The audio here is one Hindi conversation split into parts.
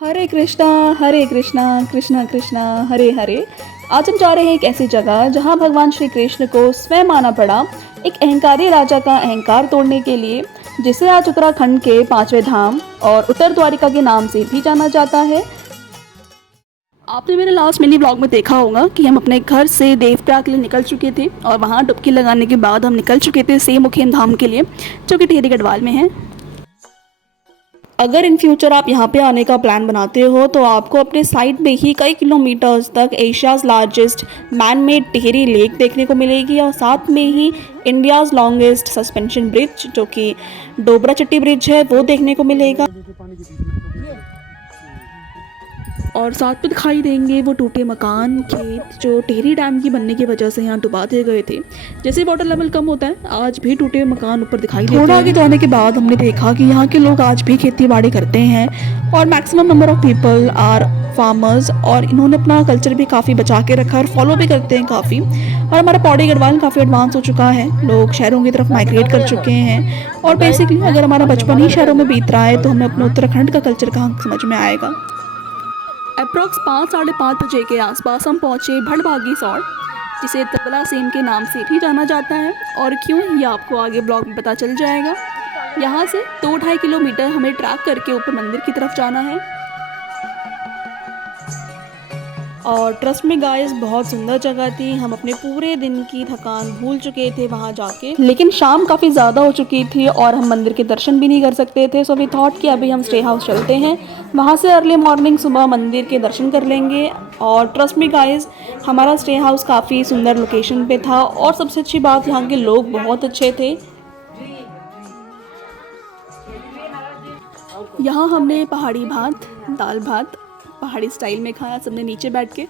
हरे कृष्णा कृष्णा कृष्णा हरे हरे। आज हम जा रहे हैं एक ऐसी जगह जहां भगवान श्री कृष्ण को स्वयं आना पड़ा एक अहंकारी राजा का अहंकार तोड़ने के लिए, जिसे आज उत्तराखंड के पांचवें धाम और उत्तर द्वारिका के नाम से भी जाना जाता है। आपने मेरे लास्ट मिनी ब्लॉग में देखा होगा कि हम अपने घर से देवप्रयाग के लिए निकल चुके थे और वहाँ डुबकी लगाने के बाद हम निकल चुके थे सेमुखेम धाम के लिए, जो कि टिहरी गढ़वाल में है। अगर इन फ्यूचर आप यहाँ पे आने का प्लान बनाते हो तो आपको अपने साइड में ही कई किलोमीटर्स तक Asia's largest man made Tehri lake देखने को मिलेगी और साथ में ही इंडियाज़ लॉन्गेस्ट सस्पेंशन ब्रिज जो कि डोबरा चट्टी ब्रिज है वो देखने को मिलेगा। और साथ में दिखाई देंगे वो टूटे मकान, खेत जो टिहरी डैम की बनने की वजह से यहाँ डुबा दिए गए थे। जैसे वाटर लेवल कम होता है आज भी टूटे मकान ऊपर दिखाई देते हैं। थोड़ा आगे जाने के बाद हमने देखा कि यहाँ के लोग आज भी खेती बाड़ी करते हैं और maximum number of people are farmers, और इन्होंने अपना कल्चर भी काफ़ी बचा के रखा है और फॉलो भी करते हैं काफ़ी। और हमारा पौड़ी गढ़वाल काफ़ी एडवांस हो चुका है, लोग शहरों की तरफ माइग्रेट कर चुके हैं और बेसिकली अगर हमारा बचपन ही शहरों में बीत रहा है तो हमें अपने उत्तराखंड का कल्चर कहाँ समझ में आएगा। अप्रॉक्स 5-5:30 बजे के आसपास हम पहुँचे भड़बागी सौड़, जिसे तबला सेम के नाम से भी जाना जाता है। और क्यों, ये आपको आगे ब्लॉग में पता चल जाएगा। यहाँ से 2-2.5 किलोमीटर हमें ट्रैक करके ऊपर मंदिर की तरफ जाना है। और ट्रस्ट में गाइस बहुत सुंदर जगह थी, हम अपने पूरे दिन की थकान भूल चुके थे वहाँ जाके, लेकिन शाम काफ़ी ज़्यादा हो चुकी थी और हम मंदिर के दर्शन भी नहीं कर सकते थे। सो वी थॉट कि अभी हम स्टे हाउस चलते हैं, वहाँ से अर्ली मॉर्निंग सुबह मंदिर के दर्शन कर लेंगे। और ट्रस्ट में गाइस हमारा स्टे हाउस काफ़ी सुंदर लोकेशन पे था और सबसे अच्छी बात यहाँ के लोग बहुत अच्छे थे। यहाँ हमने पहाड़ी भात, दाल भात पहाड़ी स्टाइल में खाया, सबने नीचे बैठ के।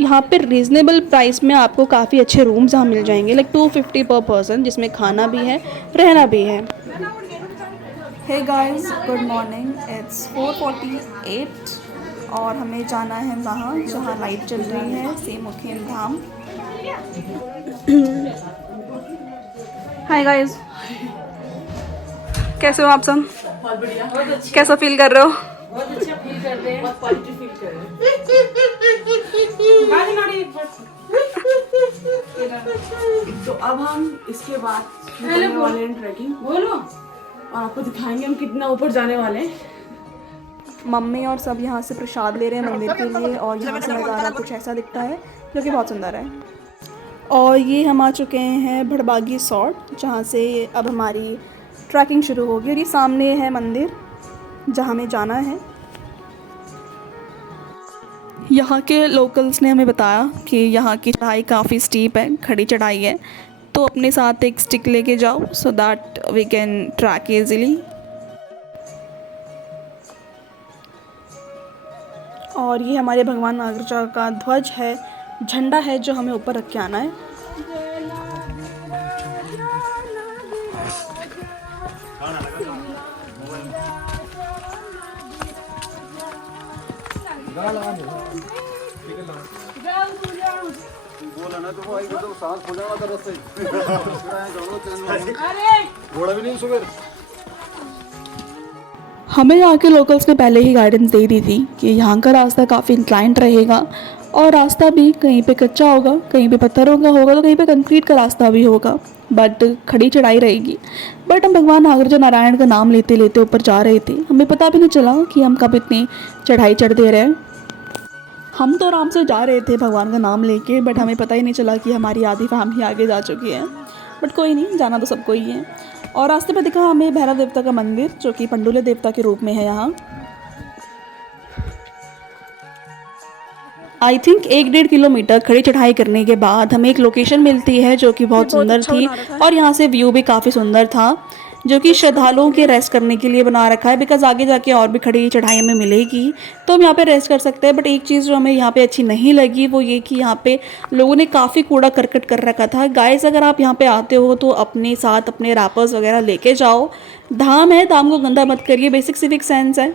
यहाँ पे रीज़नेबल प्राइस में आपको काफ़ी अच्छे रूम्स यहाँ मिल जाएंगे, लाइक 250 पर पर्सन, जिसमें खाना भी है रहना भी है। Hey guys, good morning. It's 4:48 और हमें जाना है वहाँ जहाँ लाइट चल रही है, सेमुखेम धाम। हाय गाइस, कैसे हो आप सब? कैसा फील कर रहे हो? बहुत अच्छा फील कर रहे हैं, बहुत पॉजिटिव फील कर रहे हैं। तो अब हम इसके बाद करने वाले हैं ट्रैकिंग, बोलो, और आपको दिखाएंगे हम कितना ऊपर जाने वाले हैं। मम्मी और सब यहाँ से प्रसाद ले रहे हैं मंदिर के लिए और यहाँ से नज़ारा कुछ ऐसा दिखता है जो कि बहुत सुंदर है। और ये हम आ चुके हैं भड़बागी सौड़, जहाँ से अब हमारी ट्रैकिंग शुरू होगी। और ये सामने है मंदिर जहाँ हमें जाना है। यहाँ के लोकल्स ने हमें बताया कि यहाँ की चढ़ाई काफ़ी स्टीप है, खड़ी चढ़ाई है, तो अपने साथ एक स्टिक लेके जाओ so that we can track easily. और ये हमारे भगवान नागराजा का ध्वज है, झंडा है जो हमें ऊपर रख के आना है। बोला ना तो आई तो सांस फूल जाएगा तरस से अरे घोड़ा भी नहीं सुबह। हमें यहाँ के लोकल्स ने पहले ही गाइडेंस दे दी थी कि यहाँ का रास्ता काफ़ी इंक्लाइंट रहेगा और रास्ता भी कहीं पे कच्चा होगा, कहीं पे पत्थरों का होगा तो कहीं पे कंक्रीट का रास्ता भी होगा, बट खड़ी चढ़ाई रहेगी। बट हम भगवान नागराजा नारायण का नाम लेते लेते ऊपर जा रहे थे, हमें पता भी नहीं चला कि हम कब इतनी चढ़ाई चढ़ दे रहे हैं। हम तो आराम से जा रहे थे भगवान का नाम लेके, बट हमें पता ही नहीं चला कि हमारी आधी फैमिली आगे जा चुकी है। बट कोई नहीं, जाना तो सबको ही है। और रास्ते में दिखा हमें भैरव देवता का मंदिर जो कि पंडुले देवता के रूप में है यहाँ। आई थिंक 1-1.5 किलोमीटर खड़ी चढ़ाई करने के बाद हमें एक लोकेशन मिलती है जो कि बहुत सुंदर थी और यहाँ से व्यू भी काफ़ी सुंदर था, जो कि श्रद्धालुओं के रेस्ट करने के लिए बना रखा है, बिकॉज आगे जाके और भी खड़ी चढ़ाई हमें मिलेगी तो हम यहाँ पे रेस्ट कर सकते हैं। बट एक चीज़ जो हमें यहाँ पे अच्छी नहीं लगी वो ये कि यहाँ पे लोगों ने काफ़ी कूड़ा करकट कर रखा था। गाइस, अगर आप यहाँ पे आते हो तो अपने साथ अपने रैपर्स वगैरह लेके जाओ। धाम है, धाम को गंदा मत करिए, बेसिक सिविक सेंस है,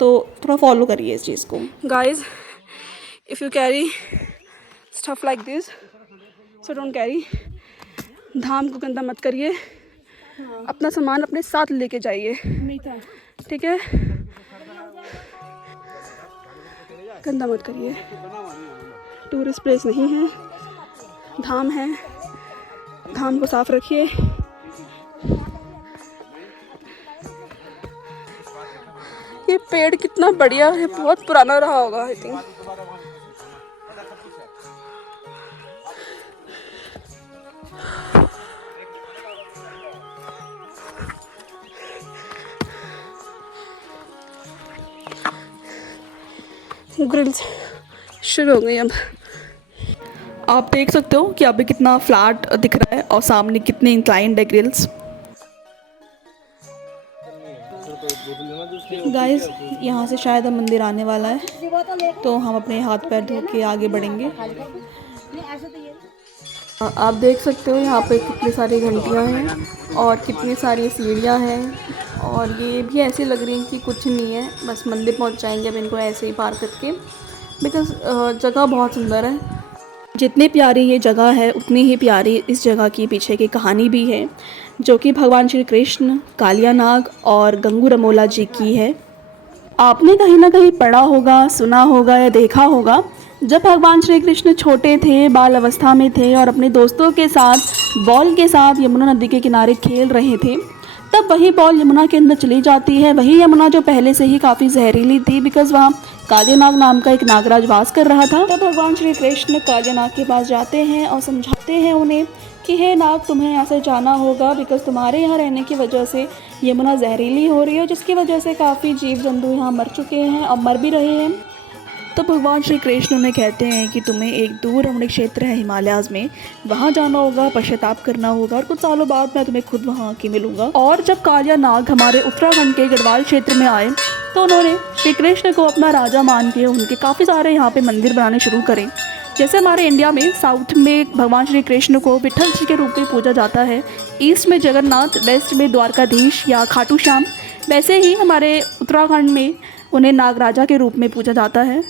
तो थोड़ा फॉलो करिए इस चीज़ को। Guys, if you carry stuff like this so don't carry. धाम को गंदा मत करिए, अपना सामान अपने साथ लेके जाइए, ठीक है? गंदा मत करिए, टूरिस्ट प्लेस नहीं है, धाम है, धाम को साफ रखिए। ये पेड़ कितना बढ़िया है, बहुत पुराना रहा होगा आई थिंक। ग्रिल्स शुरू हो गई अब। आप देख सकते हो कि अभी कितना फ्लैट दिख रहा है और सामने कितने इंक्लाइंड है ग्रिल्स। गाइस यहाँ से शायद अब मंदिर आने वाला है, तो हम अपने हाथ पैर धो के आगे बढ़ेंगे। आप देख सकते हो यहाँ पे कितनी सारी घंटियाँ हैं और कितनी सारी सीढ़ियाँ हैं, और ये भी ऐसे लग रही हैं कि कुछ नहीं है, बस मंदिर पहुँच जाएंगे अब इनको ऐसे ही पार करके, बिकॉज़ जगह बहुत सुंदर है। जितनी प्यारी ये जगह है उतनी ही प्यारी इस जगह की पीछे की कहानी भी है, जो कि भगवान श्री कृष्ण, कालिया नाग और गंगू रमोला जी की है। आपने कहीं ना कहीं पढ़ा होगा, सुना होगा या देखा होगा, जब भगवान श्री कृष्ण छोटे थे, बाल अवस्था में थे और अपने दोस्तों के साथ बॉल के साथ यमुना नदी के किनारे खेल रहे थे, तब वही बॉल यमुना के अंदर चली जाती है। वही यमुना जो पहले से ही काफ़ी जहरीली थी, बिकॉज़ वहाँ कालियानाग नाम का एक नागराज वास कर रहा था। तब भगवान श्री कृष्ण कालियानाग के पास जाते हैं और समझाते हैं उन्हें कि हे नाग, तुम्हें यहाँ से जाना होगा, बिकॉज़ तुम्हारे यहाँ रहने की वजह से यमुना जहरीली हो रही है, जिसकी वजह से काफ़ी जीव जंतु यहाँ मर चुके हैं और मर भी रहे हैं। तो भगवान श्री कृष्ण उन्हें कहते हैं कि तुम्हें एक दूर रमणीक क्षेत्र है हिमालयाज़ में, वहाँ जाना होगा, पश्चाताप करना होगा, और कुछ सालों बाद मैं तुम्हें खुद वहाँ आके मिलूंगा। और जब कालिया नाग हमारे उत्तराखंड के गढ़वाल क्षेत्र में आए, तो उन्होंने श्री कृष्ण को अपना राजा मान के उनके काफ़ी सारे यहाँ पे मंदिर बनाने शुरू करें। जैसे हमारे इंडिया में साउथ में भगवान श्री कृष्ण को विठल जी के रूप में पूजा जाता है, ईस्ट में जगन्नाथ, वेस्ट में द्वारकाधीश या खाटू श्याम, वैसे ही हमारे उत्तराखंड में उन्हें नागराजा के रूप में पूजा जाता है।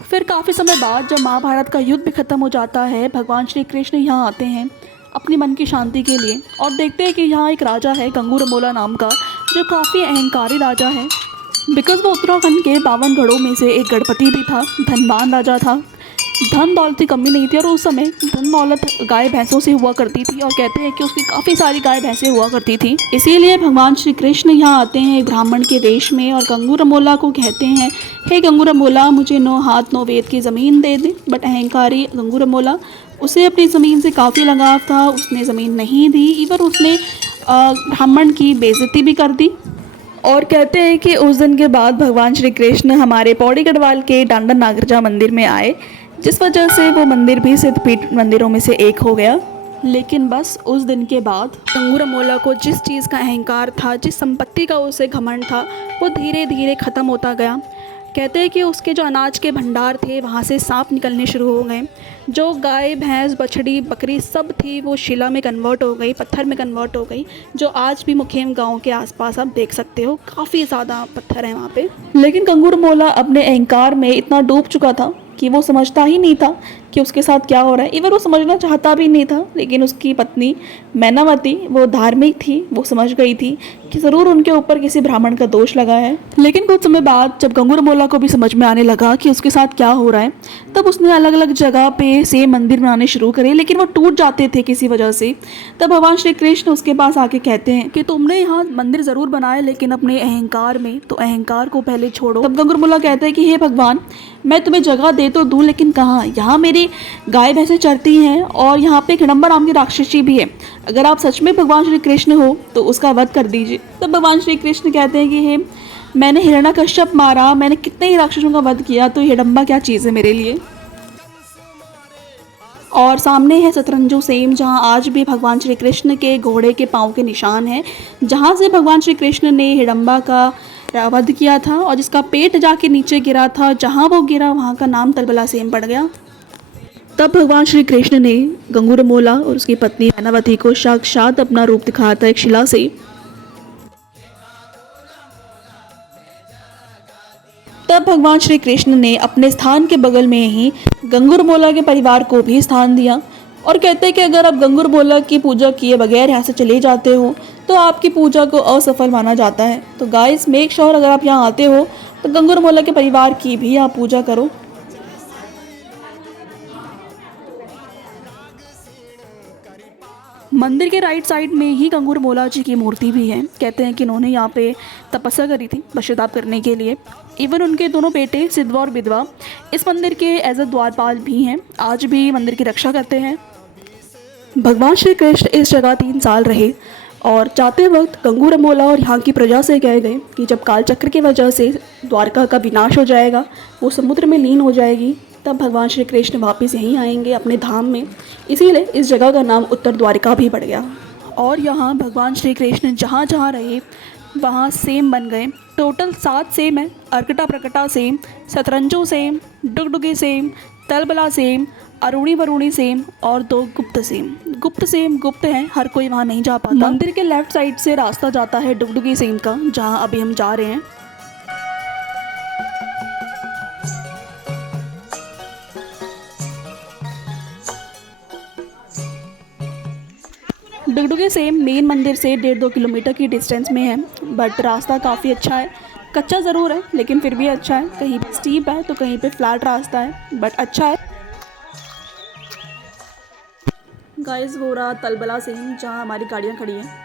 फिर काफ़ी समय बाद जब महाभारत का युद्ध भी ख़त्म हो जाता है, भगवान श्री कृष्ण यहाँ आते हैं अपनी मन की शांति के लिए, और देखते हैं कि यहाँ एक राजा है गंगू रमोला नाम का, जो काफ़ी अहंकारी राजा है, बिकॉज़ वो उत्तराखंड के 52 गढ़ों में से एक गणपति भी था, धनवान राजा था, धन दौलत की कमी नहीं थी, और उस समय धन दौलत गाय भैंसों से हुआ करती थी, और कहते हैं कि उसकी काफ़ी सारी गाय भैंसें हुआ करती थी। इसीलिए भगवान श्री कृष्ण यहाँ आते हैं ब्राह्मण के वेश में और गंगू रमोला को कहते हैं, हे गंगू रमोला, मुझे 9 हाथ 9 वेद की ज़मीन दे दे। बट अहंकारी गंगू रमोला, उसे अपनी ज़मीन से काफ़ी लगाव था, उसने ज़मीन नहीं दी, इवन उसने ब्राह्मण की बेइज्जती भी कर दी। और कहते हैं कि उस दिन के बाद भगवान श्री कृष्ण हमारे पौड़ी गढ़वाल के डांडा नागराजा मंदिर में आए, जिस वजह से वो मंदिर भी सिद्धपीठ मंदिरों में से एक हो गया। लेकिन बस उस दिन के बाद गंगू रमोला को जिस चीज़ का अहंकार था, जिस संपत्ति का उसे घमंड था, वो धीरे धीरे ख़त्म होता गया। कहते हैं कि उसके जो अनाज के भंडार थे, वहाँ से सांप निकलने शुरू हो गए। जो गाय भैंस बछड़ी बकरी सब थी, वो शिला में कन्वर्ट हो गई, पत्थर में कन्वर्ट हो गई, जो आज भी मुखेम गांव के आसपास आप देख सकते हो, काफ़ी ज़्यादा पत्थर हैं वहाँ पे। लेकिन गंगू रमोला अपने अहंकार में इतना डूब चुका था कि वो समझता ही नहीं था कि उसके साथ क्या हो रहा है, इवन वो समझना चाहता भी नहीं था। लेकिन उसकी पत्नी मैनावती, वो धार्मिक थी, वो समझ गई थी कि ज़रूर उनके ऊपर किसी ब्राह्मण का दोष लगा है। लेकिन कुछ समय बाद जब गंगू रमोला को भी समझ में आने लगा कि उसके साथ क्या हो रहा है, तब उसने अलग अलग जगह पे सेम मंदिर बनाने शुरू करे, लेकिन वो टूट जाते थे किसी वजह से। तब भगवान श्री कृष्ण उसके पास आके कहते हैं कि तुमने यहाँ मंदिर ज़रूर बनाए, लेकिन अपने अहंकार में, तो अहंकार को पहले छोड़ो। तब गंगू रमोला कहते हैं कि हे भगवान, मैं तुम्हें जगह दे तो दूँ, लेकिन कहाँ, यहाँ मेरी गाय भैंसें चरती हैं और यहाँ पे हिडम्बा नाम की राक्षसी भी है। अगर आप सच में भगवान श्री कृष्ण हो तो उसका वध कर दीजिए। तब भगवान श्री कृष्ण कहते हैं कि हे, मैंने हिरण्यकश्यप मारा, मैंने कितने ही राक्षसों का वध किया, तो हिडम्बा क्या चीज़ है मेरे लिए। और सामने है शतरंजू सेम, जहाँ आज भी भगवान श्री कृष्ण के घोड़े के पाँव के निशान हैं, जहाँ से भगवान श्री कृष्ण ने हिडम्बा का वध किया था, और जिसका पेट जाके नीचे गिरा था, जहाँ वो गिरा वहाँ का नाम तलबला सेम पड़ गया। तब भगवान श्री कृष्ण ने गंगू रमोला और उसकी पत्नी मैनावती को साक्षात अपना रूप दिखाया था एक शिला से। तब भगवान श्री कृष्ण ने अपने स्थान के बगल में ही गंगू रमोला के परिवार को भी स्थान दिया, और कहते हैं कि अगर आप गंगू रमोला की पूजा किए बगैर यहाँ से चले जाते हो तो आपकी पूजा को असफल माना जाता है। तो गाइस, मेक श्योर अगर आप यहाँ आते हो तो गंगू रमोला के परिवार की भी आप पूजा करो। मंदिर के राइट साइड में ही गंगूर मोला जी की मूर्ति भी है। कहते हैं कि इन्होंने यहाँ पे तपस्या करी थी पश्चाताप करने के लिए। इवन उनके दोनों बेटे सिद्धवा और विधवा इस मंदिर के एज अ द्वारपाल भी हैं, आज भी मंदिर की रक्षा करते हैं। भगवान श्री कृष्ण इस जगह 3 साल रहे और जाते वक्त गंगूर मोला और यहाँ की प्रजा से कह गए कि जब काल चक्र की वजह से द्वारका का विनाश हो जाएगा, वो समुद्र में लीन हो जाएगी, तब भगवान श्री कृष्ण वापस यहीं आएंगे अपने धाम में। इसीलिए इस जगह का नाम उत्तर द्वारिका भी पड़ गया। और यहाँ भगवान श्री कृष्ण जहाँ जहाँ रहे वहाँ सेम बन गए। टोटल 7 सेम है। अर्कटा प्रकटा सेम, शतरंजो सेम, डुगडुगी सेम, तलबला सेम, अरुणी वरुणी सेम और 2 गुप्त सेम। गुप्त सेम गुप्त हैं, हर कोई वहाँ नहीं जा पाता। मंदिर के लेफ्ट साइड से रास्ता जाता है डुगडुगी सेम का, जहाँ अभी हम जा रहे हैं। डुगडुगी सेम मेन मंदिर से 1.5-2 किलोमीटर की डिस्टेंस में है, बट रास्ता काफ़ी अच्छा है। कच्चा ज़रूर है लेकिन फिर भी अच्छा है। कहीं पे स्टीप है तो कहीं पे फ्लैट रास्ता है, बट अच्छा है। गाइस वो रहा तलबला सेम, जहाँ हमारी गाड़ियाँ खड़ी हैं।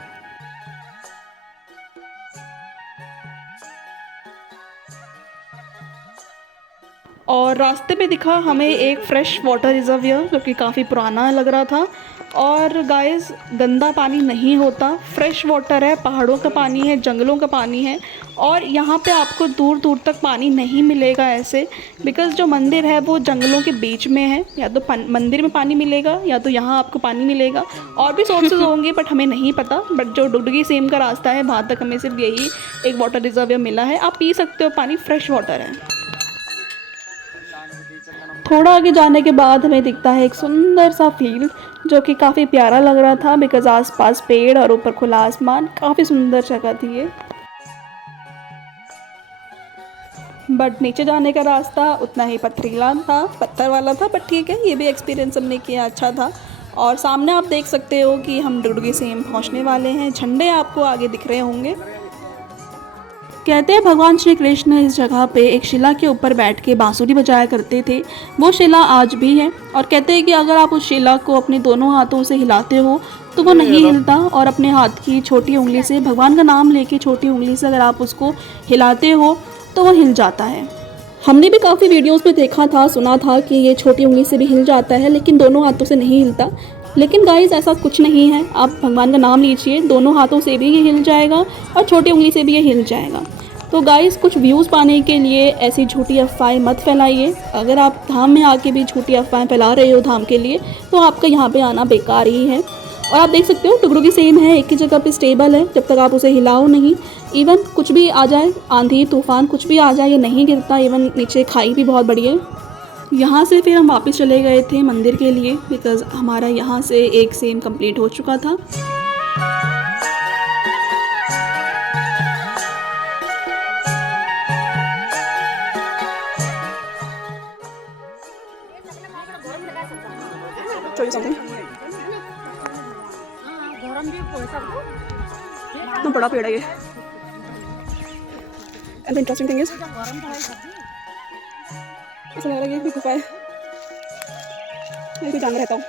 और रास्ते पे दिखा हमें एक फ्रेश वाटर रिजर्वियर जो कि काफ़ी पुराना लग रहा था। और गाइस गंदा पानी नहीं होता, फ्रेश वाटर है, पहाड़ों का पानी है, जंगलों का पानी है। और यहाँ पे आपको दूर दूर तक पानी नहीं मिलेगा ऐसे, बिकॉज़ जो मंदिर है वो जंगलों के बीच में है। या तो मंदिर में पानी मिलेगा या तो यहाँ आपको पानी मिलेगा। और भी सोर्सेज होंगे बट हमें नहीं पता। बट जो डुगडुगी सेम का रास्ता है वहाँ तक हमें सिर्फ यही एक वाटर रिजर्वियर मिला है। आप पी सकते हो, पानी फ्रेश वाटर है। थोड़ा आगे जाने के बाद हमें दिखता है एक सुंदर सा फील्ड जो कि काफ़ी प्यारा लग रहा था, बिकॉज़ आसपास पेड़ और ऊपर खुला आसमान। काफ़ी सुंदर जगह थी ये। बट नीचे जाने का रास्ता उतना ही पथरीला था, पत्थर वाला था, बट ठीक है, ये भी एक्सपीरियंस हमने किया, अच्छा था। और सामने आप देख सकते हो कि हम डुगडुगी सेम पहुंचने वाले हैं। झंडे आपको आगे दिख रहे होंगे। कहते हैं भगवान श्री कृष्ण इस जगह पे एक शिला के ऊपर बैठ के बांसुरी बजाया करते थे। वो शिला आज भी है। और कहते हैं कि अगर आप उस शिला को अपने दोनों हाथों से हिलाते हो तो वो नहीं हिलता, और अपने हाथ की छोटी उंगली से भगवान का नाम लेके छोटी उंगली से अगर आप उसको हिलाते हो तो वो हिल जाता है। हमने भी काफ़ी वीडियोस में देखा था, सुना था कि ये छोटी उंगली से भी हिल जाता है, लेकिन दोनों हाथों से नहीं हिलता। लेकिन गाइस ऐसा कुछ नहीं है। आप भगवान का नाम लीजिए, दोनों हाथों से भी ये हिल जाएगा और छोटी उंगली से भी ये हिल जाएगा। तो गाइस कुछ व्यूज़ पाने के लिए ऐसी झूठी अफवाहें मत फैलाइए। अगर आप धाम में आके भी झूठी अफवाहें फैला रहे हो धाम के लिए, तो आपका यहाँ पे आना बेकार ही है। और आप देख सकते हो डुगडुगी सेम है, एक ही जगह पे स्टेबल है। जब तक आप उसे हिलाओ नहीं, इवन कुछ भी आ जाए, आंधी तूफान कुछ भी आ जाए, ये नहीं गिरता। इवन नीचे खाई भी बहुत बड़ी है। यहाँ से फिर हम वापस चले गए थे मंदिर के लिए, बिकॉज़ हमारा यहाँ से एक सेम कंप्लीट हो चुका था। तो बड़ा पेड़ है ये। And the interesting thing is, ऐसा लग रहा है कि गुफा है, कोई जानवर रहता हूँ।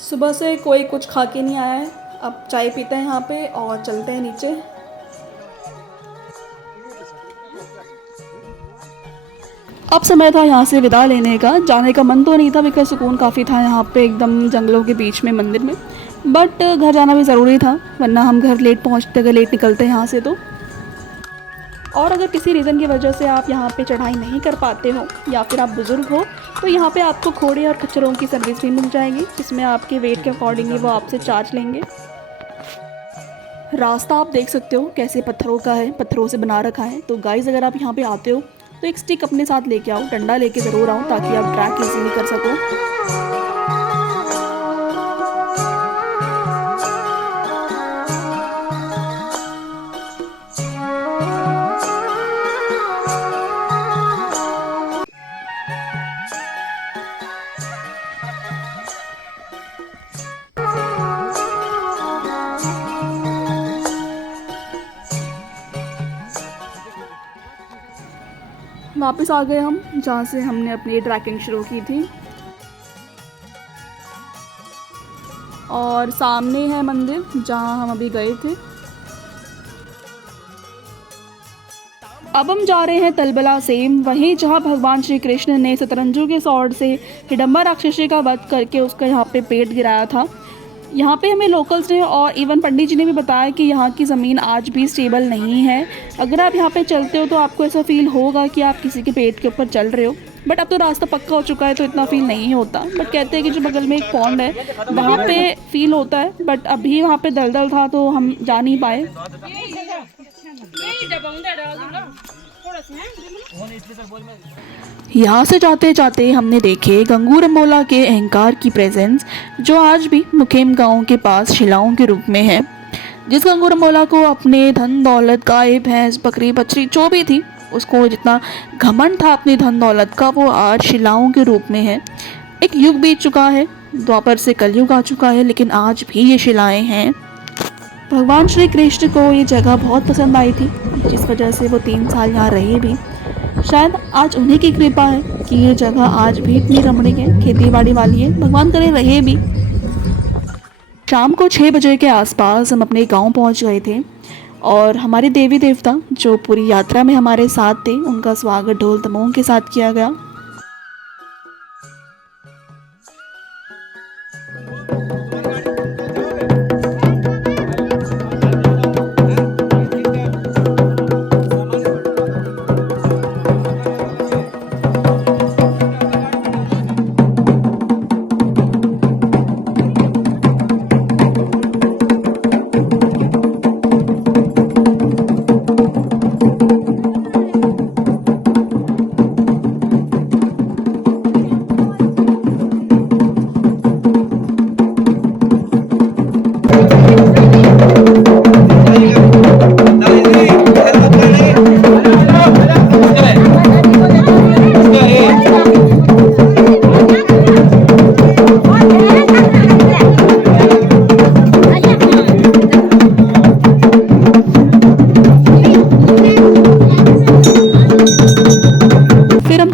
सुबह से कोई कुछ खा के नहीं आया है। अब चाय पीते हैं यहाँ पे और चलते हैं नीचे। अब समय था यहाँ से विदा लेने का। जाने का मन तो नहीं था, बिकॉज सुकून काफ़ी था यहाँ पे एकदम जंगलों के बीच में मंदिर में। बट घर जाना भी ज़रूरी था, वरना हम घर लेट पहुँचते, अगर लेट निकलते यहाँ से तो। और अगर किसी रीज़न की वजह से आप यहाँ पे चढ़ाई नहीं कर पाते हो या फिर आप बुज़ुर्ग हो, तो यहाँ पे आपको घोड़े और खच्चरों की सर्विस भी मिल जाएगी, जिसमें आपके वेट के अकॉर्डिंगली वो आपसे चार्ज लेंगे। रास्ता आप देख सकते हो कैसे पत्थरों का है, पत्थरों से बना रखा है। तो गाइस अगर आप यहाँ पे आते हो तो एक स्टिक अपने साथ लेके आओ, डंडा लेके ज़रूर आओ, ताकि आप ट्रैक इजीली कर सको। वापस आ गए हम जहाँ से हमने अपनी ट्रैकिंग शुरू की थी। और सामने है मंदिर जहाँ हम अभी गए थे। अब हम जा रहे हैं तलबला सेम, वहीं जहाँ भगवान श्री कृष्ण ने शतरंजू के स्वॉर्ड से हिडम्बा राक्षसी का वध करके उसका यहाँ पे पेट गिराया था। यहाँ पे हमें लोकल्स ने और इवन पंडित जी ने भी बताया कि यहाँ की ज़मीन आज भी स्टेबल नहीं है। अगर आप यहाँ पे चलते हो तो आपको ऐसा फील होगा कि आप किसी के पेट के ऊपर चल रहे हो, बट अब तो रास्ता पक्का हो चुका है तो इतना फील नहीं होता। बट कहते हैं कि जो बगल में एक पॉन्ड है वहाँ पे फील होता है, बट अभी वहाँ पे दलदल था तो हम जा नहीं पाए। यहाँ से जाते जाते हमने देखे गंगूर अमोला के अहंकार की प्रेजेंस, जो आज भी मुखेम गांव के पास शिलाओं के रूप में है। जिस गंगूर अमोला को अपने धन दौलत, गाय भैंस बकरी बछड़ी जो भी थी, उसको जितना घमंड था अपनी धन दौलत का, वो आज शिलाओं के रूप में है। एक युग बीत चुका है, द्वापर से कलयुग आ चुका है, लेकिन आज भी ये शिलाएं हैं। भगवान श्री कृष्ण को ये जगह बहुत पसंद आई थी, जिस वजह से वो 3 साल यहाँ रहे भी। शायद आज उन्हीं की कृपा है कि ये जगह आज भी इतनी रमणीक है, खेती बाड़ी वाली है, भगवान करे रहे भी। शाम को 6 बजे के आसपास हम अपने गांव पहुंच गए थे और हमारे देवी देवता जो पूरी यात्रा में हमारे साथ थे, उनका स्वागत ढोल तमों के साथ किया गया।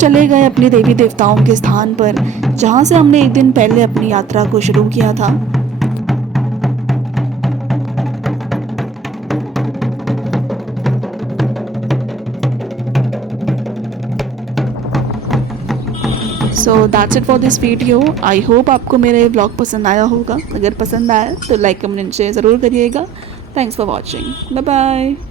चले गए अपने देवी देवताओं के स्थान पर, जहां से हमने एक दिन पहले अपनी यात्रा को शुरू किया था। So that's it for this video. I hope आपको मेरे ब्लॉग पसंद आया होगा। अगर पसंद आया तो लाइक कमेंट शेयर ज़रूर करिएगा। Thanks for watching. Bye bye.